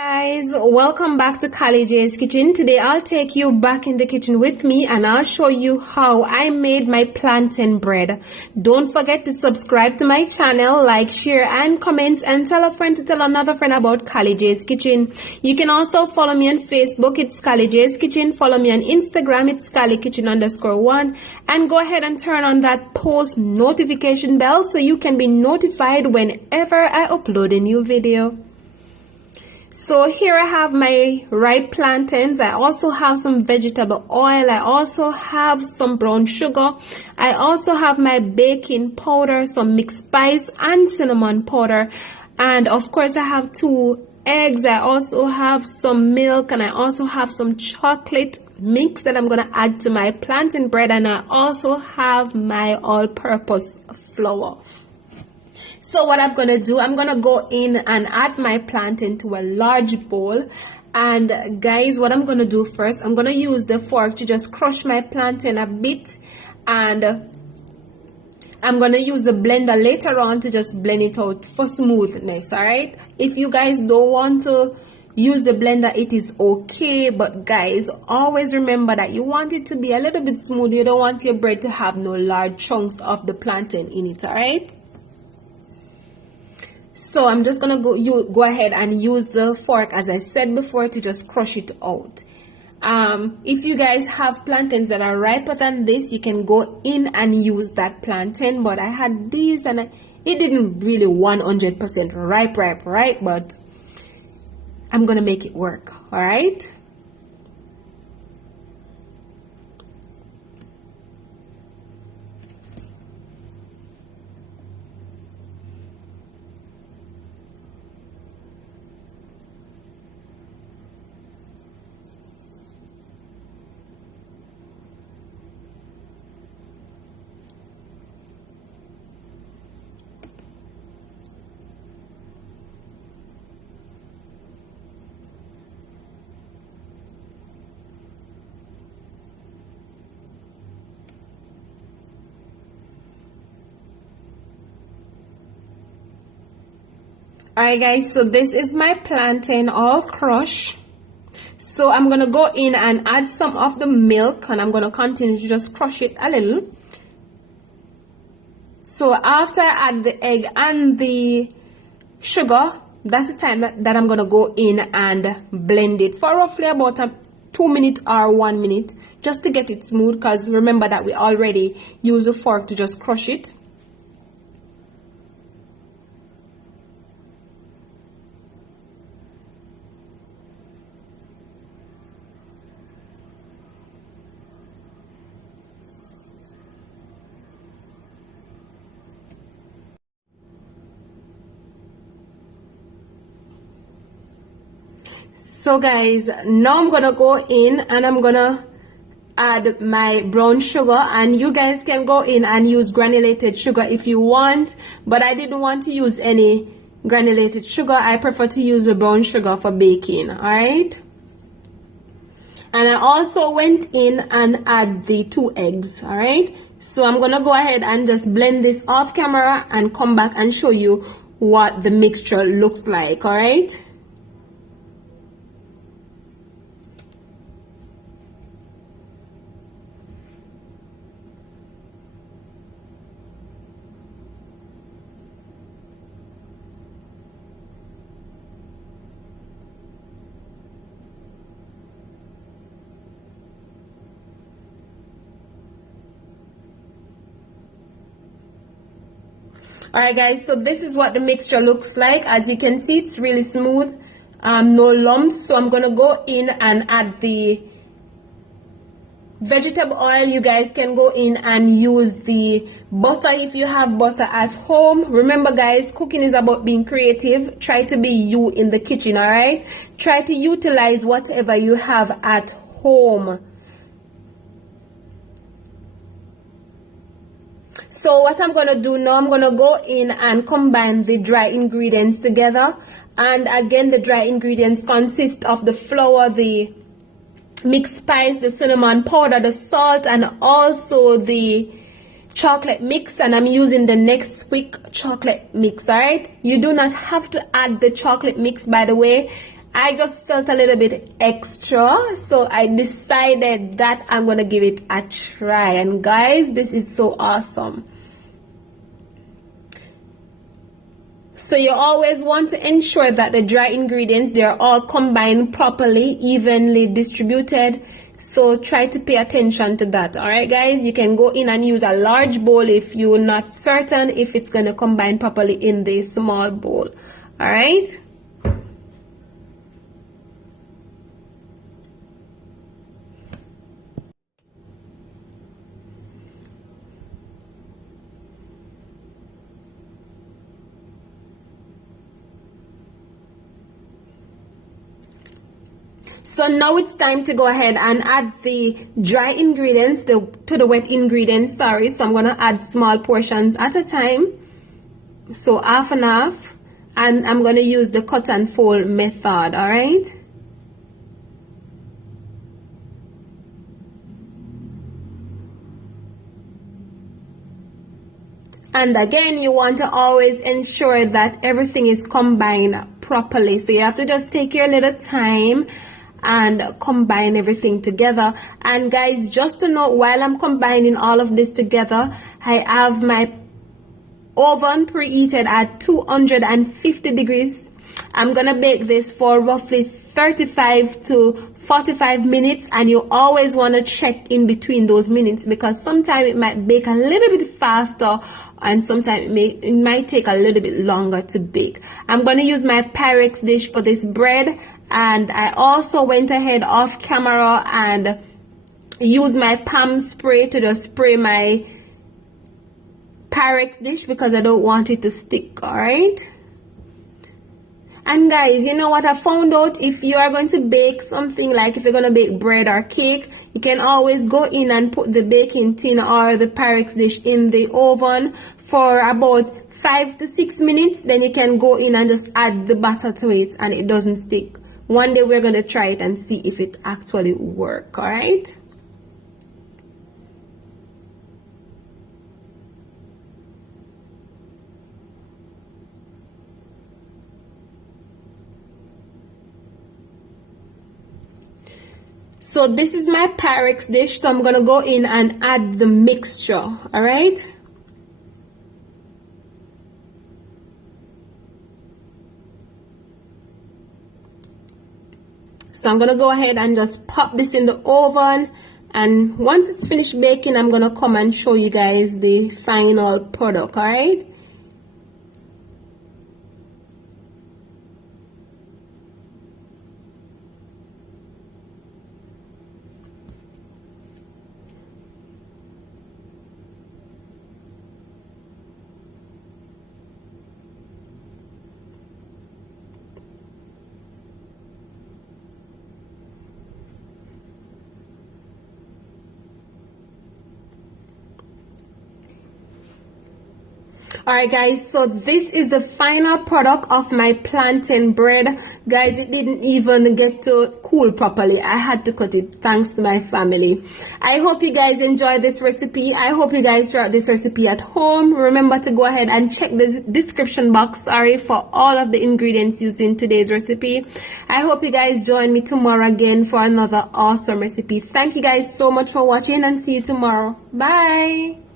Guys, welcome back to Kali J's Kitchen. Today I'll take you back in the kitchen with me and I'll show you how I made my plantain bread. Don't forget to subscribe to my channel, like, share and comment, and tell a friend to tell another friend about Kali J's Kitchen. You can also follow me on Facebook, it's Kali J's Kitchen. Follow me on Instagram, it's KaliKitchen_1, and go ahead and turn on that post notification bell so you can be notified whenever I upload a new video. So here I have my ripe plantains. I also have some vegetable oil. I also have some brown sugar. I also have my baking powder, some mixed spice and cinnamon powder. And of course I have 2 eggs. I also have some milk, and I also have some chocolate mix that I'm going to add to my plantain bread. And I also have my all-purpose flour. So what I'm going to do, I'm going to go in and add my plantain to a large bowl. And guys, what I'm going to do first, I'm going to use the fork to just crush my plantain a bit. And I'm going to use the blender later on to just blend it out for smoothness, alright? If you guys don't want to use the blender, it is okay. But guys, always remember that you want it to be a little bit smooth. You don't want your bread to have no large chunks of the plantain in it, alright? So I'm just gonna go ahead and use the fork, as I said before, to just crush it out. If you guys have plantains that are riper than this, you can go in and use that plantain. But I had these and it didn't really 100% ripe, right? But I'm gonna make it work, all right? Alright guys, so this is my plantain all crushed. So I'm gonna go in and add some of the milk, and I'm gonna continue to just crush it a little. So after I add the egg and the sugar, that's the time that I'm gonna go in and blend it for roughly about 2 minutes or 1 minute, just to get it smooth, because remember that we already use a fork to just crush it. So guys, now I'm gonna go in and I'm gonna add my brown sugar, and you guys can go in and use granulated sugar if you want, but I didn't want to use any granulated sugar. I prefer to use the brown sugar for baking, alright? And I also went in and add the 2 eggs, alright? So I'm gonna go ahead and just blend this off camera and come back and show you what the mixture looks like, alright? Alright guys, so this is what the mixture looks like. As you can see, it's really smooth, no lumps. So I'm gonna go in and add the vegetable oil. You guys can go in and use the butter if you have butter at home. Remember guys, cooking is about being creative. Try to be you in the kitchen, alright? Try to utilize whatever you have at home. So what I'm going to do now, I'm going to go in and combine the dry ingredients together. And again, the dry ingredients consist of the flour, the mixed spice, the cinnamon powder, the salt, and also the chocolate mix. And I'm using the Nesquik chocolate mix, alright? You do not have to add the chocolate mix, by the way. I just felt a little bit extra, so I decided that I'm gonna give it a try. And guys, this is so awesome. So you always want to ensure that the dry ingredients, they're all combined properly, evenly distributed. So try to pay attention to that. All right, guys, you can go in and use a large bowl if you're not certain if it's going to combine properly in the small bowl. All right. So now it's time to go ahead and add the dry ingredients to the wet ingredients. Sorry, so I'm going to add small portions at a time. So half and half. And I'm going to use the cut and fold method. All right. And again, you want to always ensure that everything is combined properly. So you have to just take your little time and combine everything together. And guys, just to note, while I'm combining all of this together, I have my oven preheated at 250 degrees. I'm gonna bake this for roughly 35 to 45 minutes, and you always want to check in between those minutes, because sometimes it might bake a little bit faster and sometimes it might take a little bit longer to bake. I'm going to use my Pyrex dish for this bread, and I also went ahead off camera and used my palm spray to just spray my Pyrex dish because I don't want it to stick. All right. And guys, you know what I found out? If you are going to bake something, like if you're going to bake bread or cake, you can always go in and put the baking tin or the Pyrex dish in the oven for about 5 to 6 minutes. Then you can go in and just add the batter to it and it doesn't stick. One day we're going to try it and see if it actually works. All right. So this is my Pyrex dish, so I'm going to go in and add the mixture, all right? So I'm going to go ahead and just pop this in the oven, and once it's finished baking, I'm going to come and show you guys the final product, all right? Alright guys, so this is the final product of my plantain bread. Guys, it didn't even get to cool properly. I had to cut it thanks to my family. I hope you guys enjoyed this recipe. I hope you guys try out this recipe at home. Remember to go ahead and check the description box, for all of the ingredients used in today's recipe. I hope you guys join me tomorrow again for another awesome recipe. Thank you guys so much for watching, and see you tomorrow. Bye.